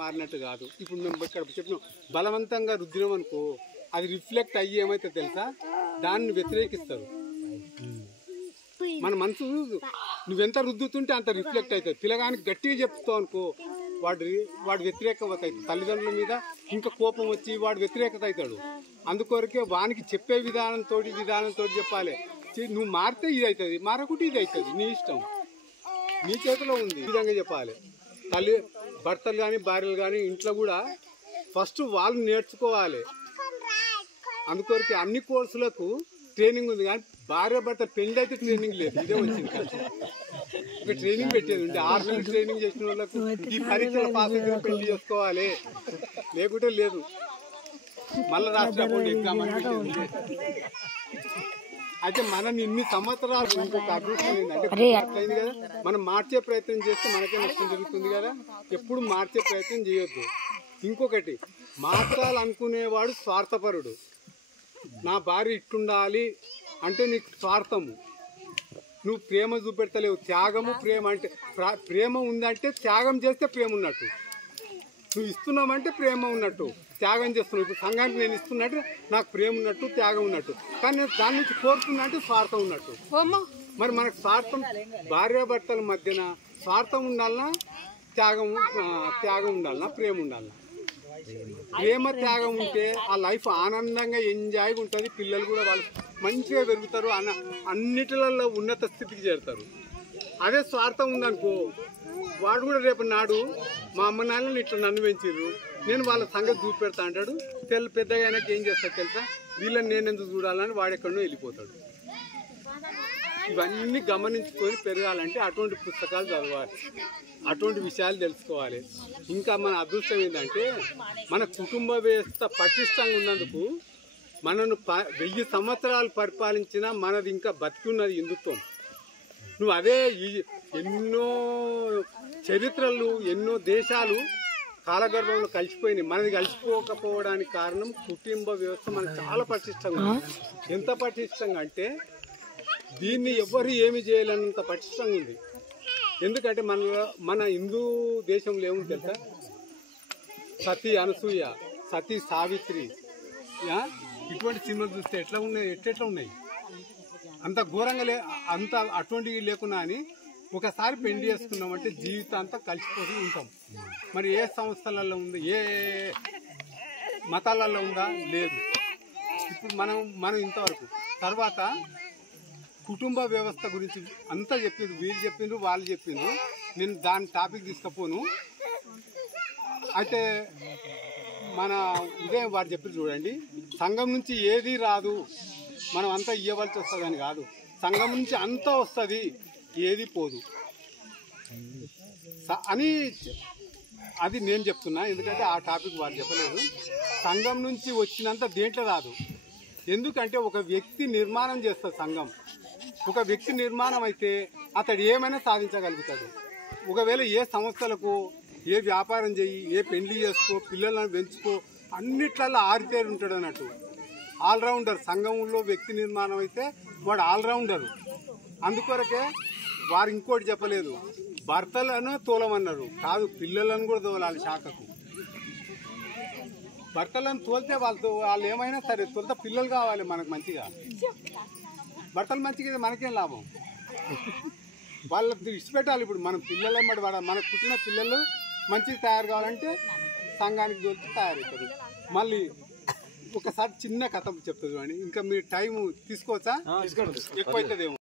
మారినట్టు కాదు. ఇప్పుడు మేము ఇక్కడ చెప్పిన బలవంతంగా రుద్దినం అనుకో, అది రిఫ్లెక్ట్ అయ్యి ఏమైతే తెలుసా, దాన్ని వ్యతిరేకిస్తారు. మన మనసు నువ్వెంత రుద్దుతుంటే అంత రిఫ్లెక్ట్ అవుతుంది. పిల్లగానికి గట్టిగా చెప్తావు అనుకో, వాడు వ్యతిరేకత అవుతుంది. తల్లిదండ్రుల మీద ఇంకా కోపం వచ్చి వాడు వ్యతిరేకత అవుతాడు. అందుకొరకే వానికి చెప్పే విధానంతో చెప్పాలి. నువ్వు మారితే ఇది అవుతుంది, మారకుంటే ఇది అవుతుంది. నీ ఇష్టం, నీ చేతిలో ఉంది. ఈ విధంగా చెప్పాలి. భర్తలు కానీ భార్యలు కానీ ఇంట్లో కూడా ఫస్ట్ వాళ్ళు నేర్చుకోవాలి. అందుకొరకే అన్ని కోర్సులకు ట్రైనింగ్ ఉంది, కానీ భార్య భర్త పెళ్లి అయితే ట్రైనింగ్ లేదు. ఇదే వచ్చింది కదా, ఒక ట్రైనింగ్ పెట్టేది ఉంటే 6 నెలలు ట్రైనింగ్ చేసిన వాళ్ళకు ఈ పరీక్షలు పాస్ అయితే పెళ్లి చేసుకోవాలి, లేకుంటే లేదు. మళ్ళీ రాష్ట్రపతి ఎగ్జామ్ అని పెట్టేది. అయితే మనం ఇన్ని సంవత్సరాలు ఇంకొక అదృష్టం ఏంటంటే అట్లయింది కదా, మనం మార్చే ప్రయత్నం చేస్తే మనకే నష్టం జరుగుతుంది కదా. ఎప్పుడు మార్చే ప్రయత్నం చేయొద్దు. ఇంకొకటి, మార్చాలనుకునేవాడు స్వార్థపరుడు. నా భార్య ఇట్టుండాలి అంటే నీకు స్వార్థము, నువ్వు ప్రేమ చూపెడతలేవు. త్యాగము ప్రేమ అంటే, ప్రేమ ఉందంటే త్యాగం చేస్తే ప్రేమ ఉన్నట్టు. నువ్వు ఇస్తున్నామంటే ప్రేమ ఉన్నట్టు, త్యాగం చేస్తున్నావు. ఇప్పుడు సంఘానికి నేను ఇస్తున్నట్టు నాకు ప్రేమ ఉన్నట్టు, త్యాగం ఉన్నట్టు. కానీ నేను దాని నుంచి కోరుతున్నా అంటే స్వార్థం ఉన్నట్టు. మరి మనకు స్వార్థం, భార్యాభర్తల మధ్యన స్వార్థం ఉండాలన్నా, త్యాగం ఉండాలన్నా, ప్రేమ ఉండాలన్నా? ప్రేమ త్యాగం ఉంటే ఆ లైఫ్ ఆనందంగా ఎంజాయ్గా ఉంటుంది. పిల్లలు కూడా వాళ్ళు మంచిగా పెరుగుతారు, అన్నిటిలలో ఉన్నత స్థితికి చేరుతారు. అదే స్వార్థం ఉందనుకో, వాడు కూడా రేపు నాడు మా అమ్మ నాన్నలు ఇట్లా నన్ను పెంచిర్రు, నేను వాళ్ళ సంగతి చూపెడతా అంటాడు. పెద్దగా అయినాక ఏం చేస్తాడు తెలుసా, వీళ్ళని నేను ఎందుకు చూడాలని వాడెక్కడో వెళ్ళిపోతాడు. ఇవన్నీ గమనించుకొని పెరగాలంటే అటువంటి పుస్తకాలు చదవాలి, అటువంటి విషయాలు తెలుసుకోవాలి. ఇంకా మన అదృష్టం ఏంటంటే మన కుటుంబ వ్యవస్థ పటిష్టంగా ఉన్నందుకు మనను 1000 సంవత్సరాలు పరిపాలించినా మనది ఇంకా బతికి ఉన్నది హిందుత్వం. నువ్వు అదే ఎన్నో చరిత్రలు, ఎన్నో దేశాలు కాలగర్భంలో కలిసిపోయినాయి. మనది కలిసిపోకపోవడానికి కారణం కుటుంబ వ్యవస్థ మనకు చాలా పటిష్టంగా ఉంది. ఎంత పటిష్టంగా అంటే దీన్ని ఎవ్వరు ఏమి చేయాలన్నంత పటిష్టంగా ఉంది. ఎందుకంటే మన హిందూ దేశంలో ఏముంది తెలుసా, సతీ అనసూయ, సతీ సావిత్రి, ఇటువంటి సినిమాలు చూస్తే ఎట్లా ఉన్నాయి, అంత ఘోరంగా అంత అటువంటివి లేకున్నా అని ఒకసారి పెళ్లి చేసుకున్నామంటే జీవితాంతం కలిసిపోతూ ఉంటాం. మరి ఏ సంస్థలలో ఉంది, ఏ మతాలలో ఉందా? లేదు. ఇప్పుడు మనం ఇంతవరకు తర్వాత కుటుంబ వ్యవస్థ గురించి అంతా చెప్పిండ్రు, వీళ్ళు చెప్పిండ్రు, వాళ్ళు చెప్పిండ్రు. నేను దాని టాపిక్ తీసుకపోను. అయితే మన ఉదయం వారు చెప్పిండ్రు చూడండి, సంఘం నుంచి ఏది రాదు, మనం అంతా ఇవ్వవలసి వస్తుందని కాదు, సంఘం నుంచి అంతా వస్తుంది, ఏది పోదు అని అది నేను చెప్తున్నా. ఎందుకంటే ఆ టాపిక్ వారు చెప్పలేదు. సంఘం నుంచి వచ్చినంత దేంట్లో రాదు. ఎందుకంటే ఒక వ్యక్తి నిర్మాణం చేస్తుంది సంఘం. ఒక వ్యక్తి నిర్మాణం అయితే అతడు ఏమైనా సాధించగలుగుతాడు. ఒకవేళ ఏ సంస్థలకు, ఏ వ్యాపారం చేయి, ఏ పెళ్లి చేసుకో, పిల్లలను పెంచుకో, అన్నిట్లలో ఆరితేరి ఉంటాడు అన్నట్టు. ఆల్రౌండర్. సంఘంలో వ్యక్తి నిర్మాణం అయితే వాడు ఆల్రౌండరు. అందుకొరకే వారు ఇంకోటి చెప్పలేదు, భర్తలను తోలమన్నారు. కాదు, పిల్లలను కూడా తోలాలి శాఖకు. భర్తలను తోలితే వాళ్ళు ఏమైనా సరే, తొలుత పిల్లలు కావాలి మనకు మంచిగా. భర్తలు మంచిగా మనకేం లాభం? వాళ్ళకి ఇష్టపెట్టాలి. ఇప్పుడు మనం పిల్లలు మనకు పుట్టిన పిల్లలు మంచిగా తయారు కావాలంటే సంఘానికి దొరికి తయారవుతారు. మళ్ళీ ఒకసారి చిన్న కథ చెప్తుంది అని, ఇంకా మీరు టైం తీసుకోవచ్చా? ఎక్కువ అవుతుందేమో.